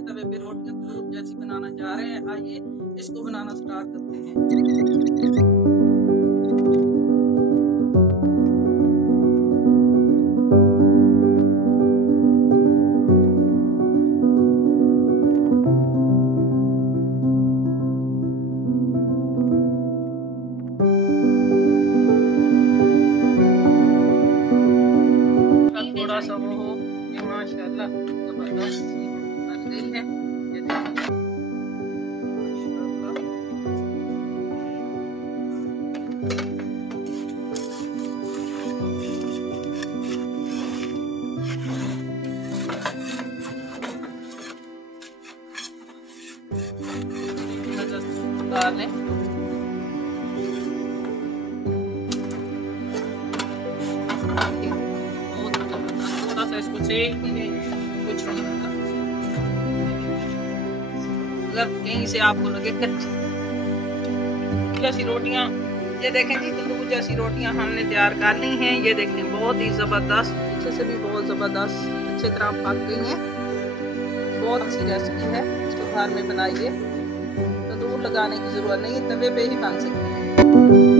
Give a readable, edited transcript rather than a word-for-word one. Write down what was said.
से तवे पे रोटियां तंदूर जैसी बनाना चाह रहे हैं। आइए इसको बनाना स्टार्ट करते हैं। थोड़ा सा वो हो ये माशाल्लाह जबरदस्त बन गई है। ये देखिए डालें इसको सेक भी नहीं कुछ नहीं होता। अगर कहीं से आपको लगे जैसी रोटियां, ये देखें जी तंदूर जैसी रोटियां हमने तैयार कर ली हैं। ये देखें बहुत ही ज़बरदस्त, पीछे से भी बहुत ज़बरदस्त अच्छी तरह पक गई हैं। बहुत अच्छी रेसिपी है, इसको घर में बनाइए। तंदूर लगाने की ज़रूरत नहीं है, तवे पे ही बन सकती है।